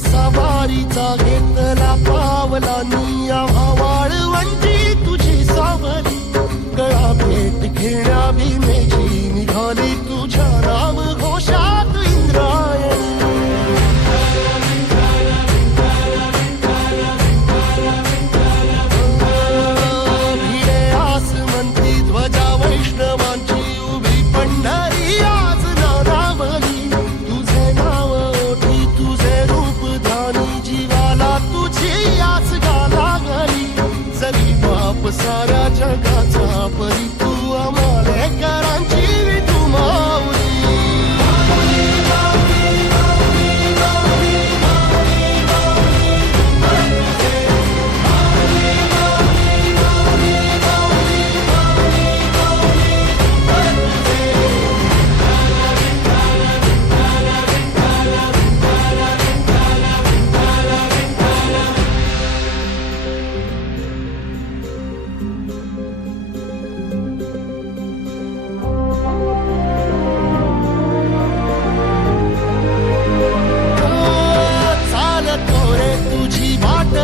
सवारीचा घेतला पावला निया वाळवंटी तुझी सावली गळा भेट घेण्या भीमेची निघाली तुझ्या नाम घोषात इंद्रायणी भिडे आसमंती ध्वजा वैष्णवांची उभी पंढरी आज नारावली तुझे नाव ओठी तुझे रूप ध्यानी जीवाला तुझी आस लागली जरी बाप साऱ्या जगाचा परी तू आमालेकरांची विठू माऊली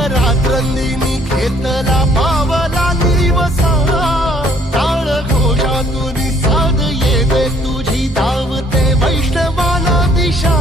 रात्रंदिनी घेतला पावला दिवसा टाळ घोषातून साध येते तुझी धावते वैष्णवाला दिशा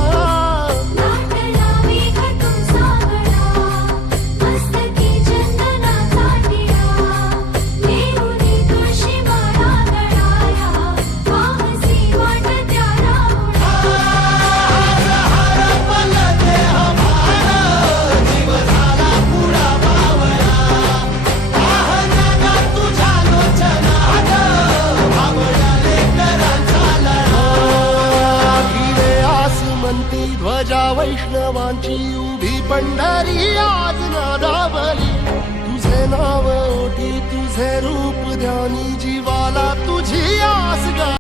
ध्वजा वैष्णवांची उभी पंढरी आज नादावली तुझे नाव ओठी तुझे रूप ध्यानी जीवाला तुझी आस